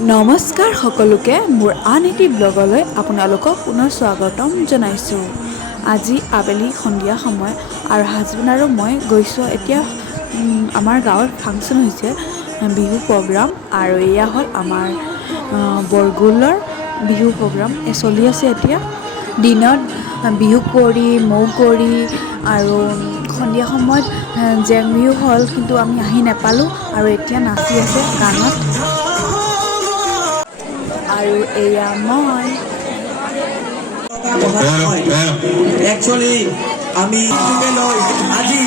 নমস্কাৰ সকলোকে মোৰ আন এটি ব্লগলৈ আপোনালোকক পুনৰ স্বাগতম জনাইছোঁ। আজি আবেলি সন্ধিয়া সময় আৰু হাজবেণ্ড আৰু মই গৈছোঁ এতিয়া আমাৰ গাঁৱত ফাংচন হৈছে বিহু প্ৰগ্ৰাম আৰু এয়া হ'ল আমাৰ বৰগুলৰ বিহু প্ৰগ্ৰাম চলি আছে এতিয়া দিনত বিহু কৰি মৌ কৰি আৰু সন্ধিয়া সময়ত জেং বিহু হ'ল কিন্তু আমি আহি নাপালোঁ আৰু এতিয়া নাচি আছে গানত আৰু এয়া মই একচুয়ালি আমি আজি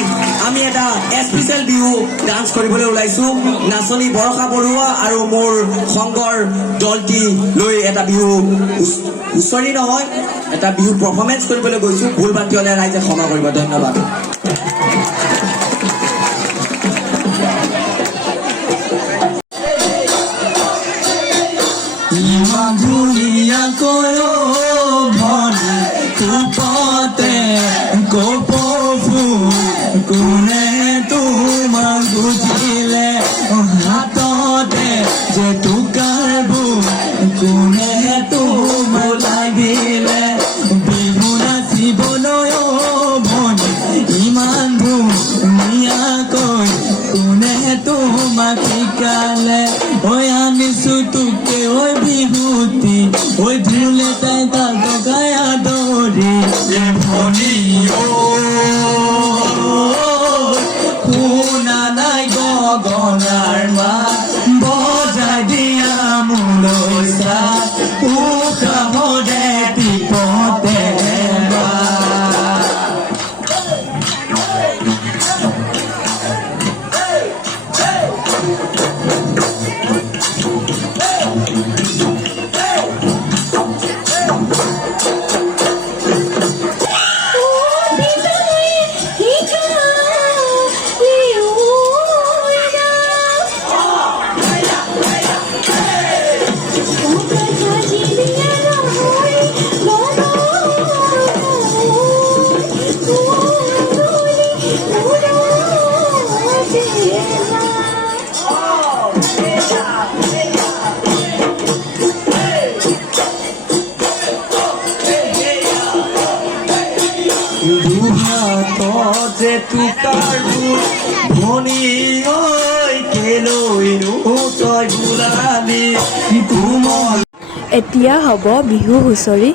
আমি এটা স্পেশাল বিহু ডান্স কৰিবলৈ ওলাইছো নাচনী বৰষা বৰুৱা আৰু মোৰ সংগৰ দলটি লৈ এটা বিহু হুঁচৰি নহয় এটা বিহু পাৰফৰ্মেন্স কৰিবলৈ গৈছো ভুল বাতি হলে ৰাইজে ক্ষমা কৰিব ধন্যবাদ ধুনীয়া কৰো ভনী কুপতে কপফু কোনে তোমাক বুজিলে হাততে যে টুকাৰবো কোনে তোমাক লাগিলে বিহু নাচিবলৈ ভনী ইমান ধুনীয়াকৈ কোনে তোমাক শিকালে ঐ আনিছো তোকে ঐ বিহুতি ঐ ঢোলে তাই তাল গায়া দৌৰি ভনী শুনা নাই গগনাৰ মাত বজাই দিয়া মোলৈ চাত উশাহৰে টিপতে যে টুকাৰ ভনী ঐ কেলৈনো তই বুঢ়ালি কোমল এতিয়া হ'ব বিহু হুঁচৰি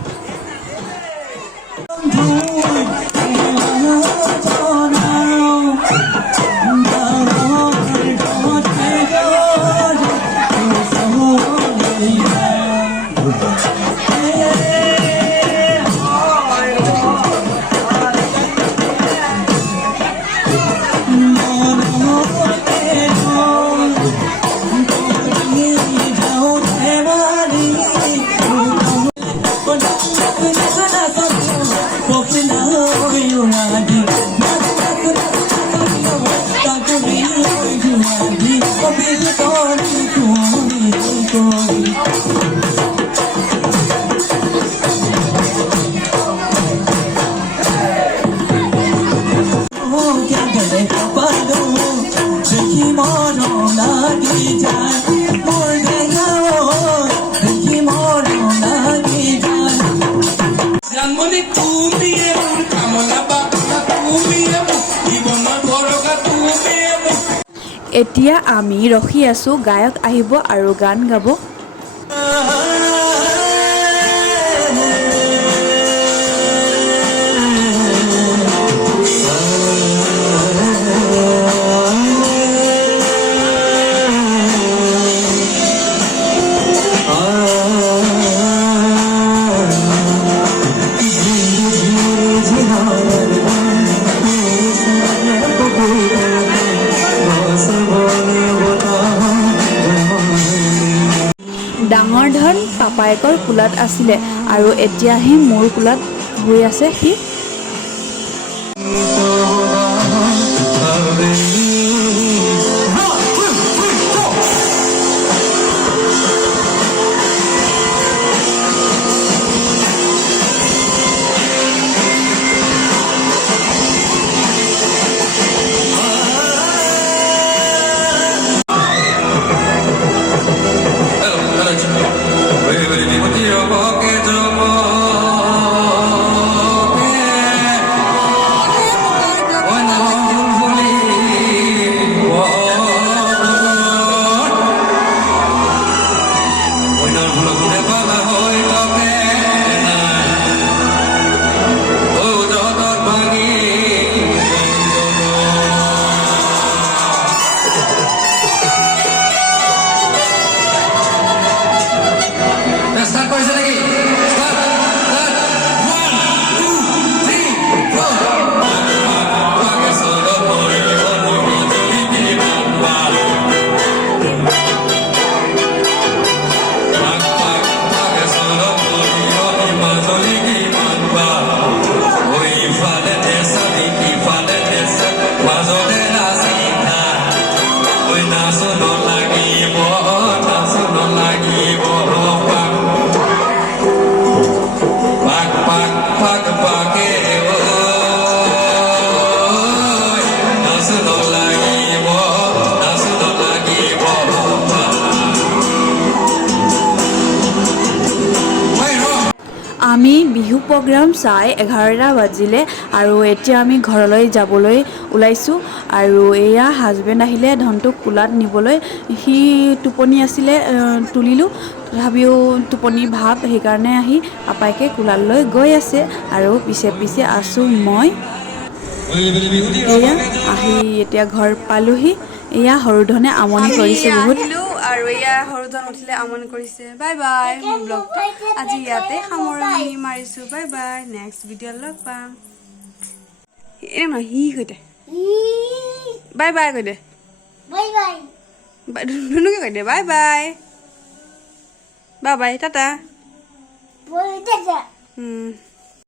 এতিয়া আমি ৰখি আছোঁ গায়ক আহিব আৰু গান গাব ডাঙৰ ধন পাপায়েকৰ কোলাত আছিলে আৰু এতিয়া আহি মোৰ কোলাত হৈ আছে সি আমি বিহু প্ৰগ্ৰাম চাই 11টা বাজিলে আৰু এতিয়া আমি ঘৰলৈ যাবলৈ ওলাইছোঁ আৰু এয়া হাজবেণ্ড আহিলে ধনটোক কোলাত নিবলৈ সি টোপনি আছিলে তুলিলোঁ তথাপিও টোপনি ভাৱ সেইকাৰণে আহি পাপাইকে কোলালৈ গৈ আছে আৰু পিছে পিছে আছোঁ মই এয়া আহি এতিয়া ঘৰ পালোহি এয়া সৰুধনে আমনি কৰিছে বহুত আৰু এয়া সৰুজন উঠিলে আমনি কৰিছে বাই বাই ব্লগটো আজি ইয়াতে সামৰণি মাৰিছোঁ বাই বাই নেক্সট ভিডিঅ'ত লগ পাম এই নহয় সি কৈদে বাই বাই কৈ দে ধুনুকে কৈ দে bye bye bye bye Tata